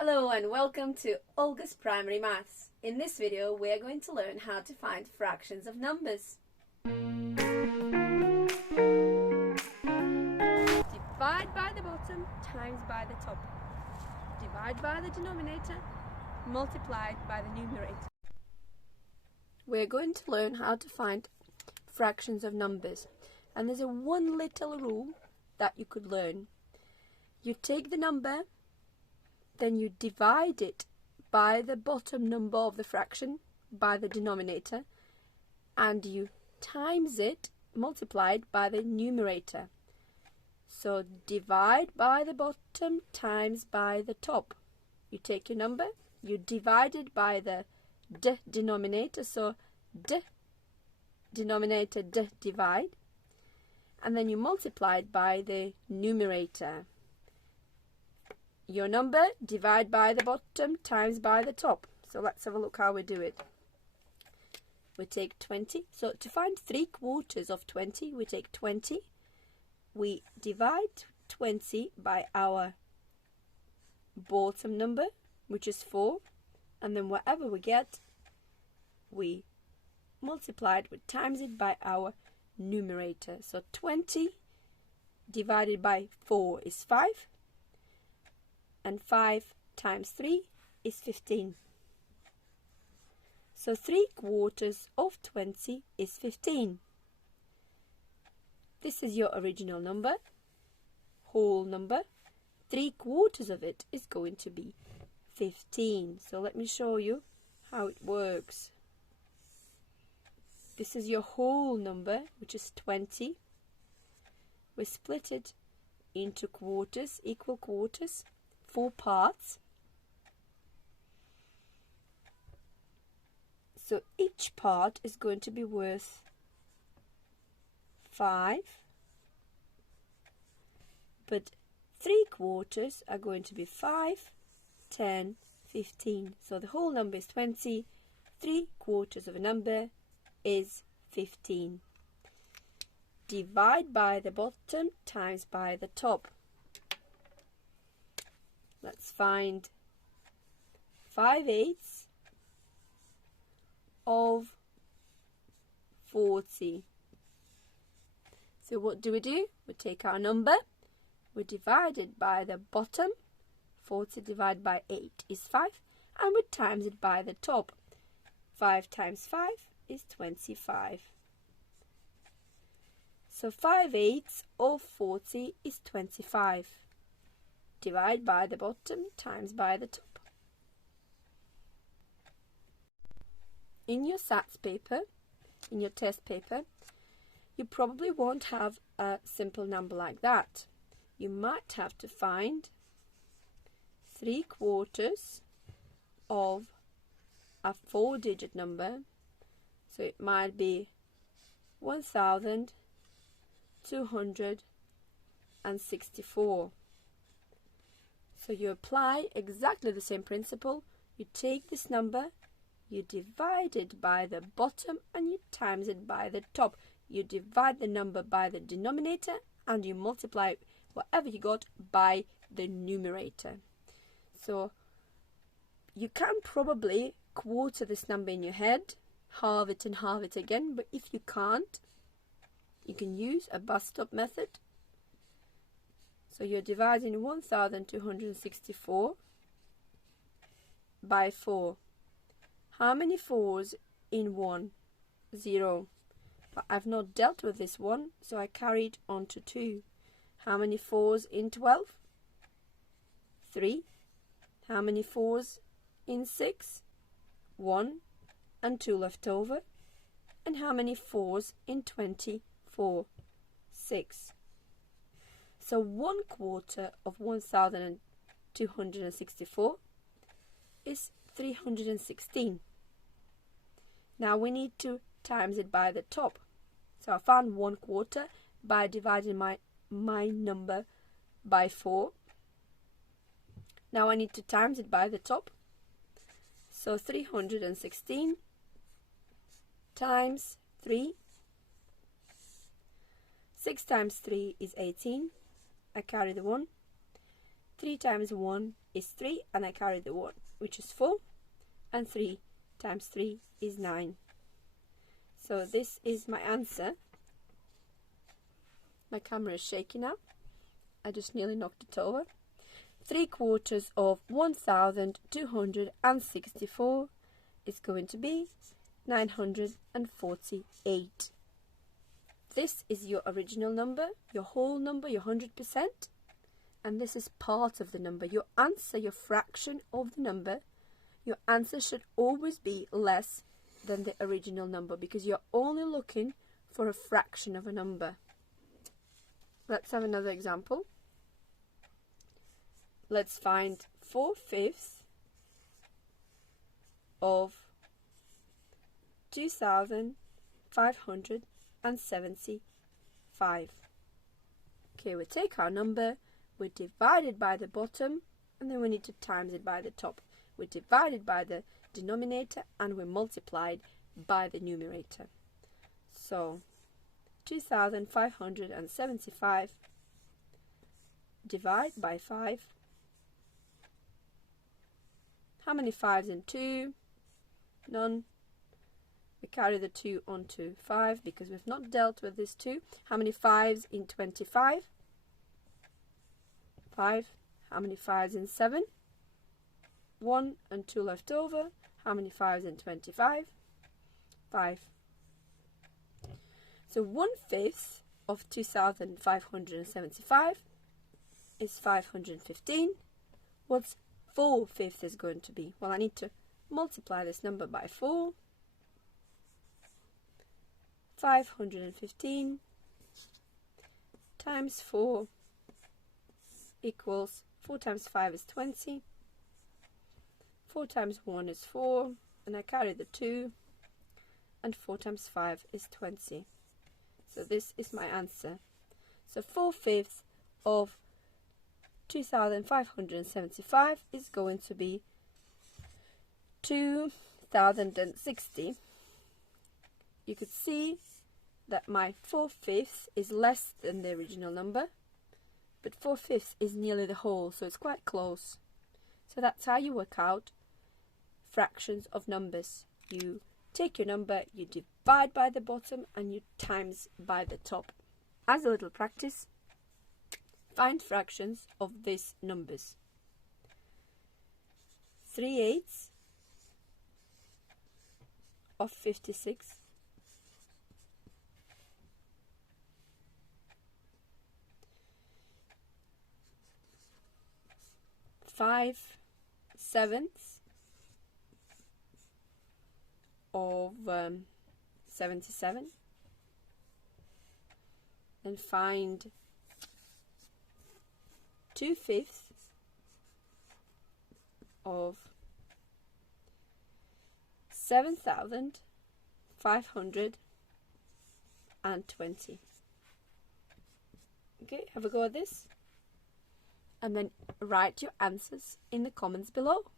Hello and welcome to Olga's Primary Maths. In this video we are going to learn how to find fractions of numbers. Divide by the bottom times by the top. Divide by the denominator multiplied by the numerator. We're going to learn how to find fractions of numbers, and there's one little rule that you could learn. You take the number, then you divide it by the bottom number of the fraction, by the denominator, and you times it, multiplied by the numerator. So divide by the bottom times by the top. You take your number, you divide it by the denominator, so denominator divide, and then you multiply it by the numerator. Your number, divide by the bottom times by the top. So let's have a look how we do it. We take 20. So to find 3/4 of 20, we take 20. We divide 20 by our bottom number, which is 4. And then whatever we get, we multiply it, we times it by our numerator. So 20 divided by 4 is 5. And 5 times 3 is 15. So 3/4 of 20 is 15. This is your original number, whole number. 3/4 of it is going to be 15. So let me show you how it works. This is your whole number, which is 20. We split it into quarters, equal quarters. 4 parts. So each part is going to be worth 5, but 3/4 are going to be 5, 10, 15. So the whole number is 20. 3/4 of a number is 15. Divide by the bottom times by the top. Let's find 5/8 of 40. So what do? We take our number, we divide it by the bottom. 40 divided by 8 is 5, and we times it by the top. 5 times 5 is 25. So 5/8 of 40 is 25. Divide by the bottom times by the top. In your SATs paper, in your test paper, you probably won't have a simple number like that. You might have to find 3/4 of a 4-digit number. So it might be 1264. So you apply exactly the same principle. You take this number, you divide it by the bottom, and you times it by the top. You divide the number by the denominator, and you multiply whatever you got by the numerator. So you can probably quarter this number in your head, halve it and halve it again, but if you can't, you can use a bus stop method. So you're dividing 1264 by 4. How many 4s in 1? 0. But I've not dealt with this one, so I carry it on to 2. How many 4s in 12? 3. How many 4s in 6? 1 and 2 left over. And how many 4s in 24? 6. So 1/4 of 1264 is 316. Now we need to times it by the top. So I found 1/4 by dividing my number by 4. Now I need to times it by the top. So 316 times 3. 6 times 3 is 18. I carry the 1. 3 times 1 is 3, and I carry the 1, which is 4, and 3 times 3 is 9. So this is my answer. My camera is shaking now. I just nearly knocked it over. 3/4 of 1264 is going to be 948. This is your original number, your whole number, your 100%, and this is part of the number. Your answer, your fraction of the number, your answer should always be less than the original number because you're only looking for a fraction of a number. Let's have another example. Let's find 4/5 of 2575. Okay, we take our number, we divide it by the bottom, and then we need to times it by the top. We divide it by the denominator and we multiply it by the numerator. So 2575 divide by 5. How many 5s in 2? None. We carry the 2 onto 5 because we've not dealt with this 2. How many 5s in 25? 5. How many 5s in 7? 1 and 2 left over. How many 5s in 25? 5. So 1/5 of 2575 is 515. What's 4/5 is going to be? Well, I need to multiply this number by 4. 515 times 4 equals 4 times 5 is 20. 4 times 1 is 4, and I carry the 2, and 4 times 5 is 20. So this is my answer. So 4/5 of 2575 is going to be 2060. You could see that my 4/5 is less than the original number, but 4/5 is nearly the whole, so it's quite close. So that's how you work out fractions of numbers. You take your number, you divide by the bottom, and you times by the top. As a little practice, find fractions of these numbers. 3/8 of 56. 5/7 of 77, and find 2/5 of 7,520. Okay, have a go at this, and then write your answers in the comments below.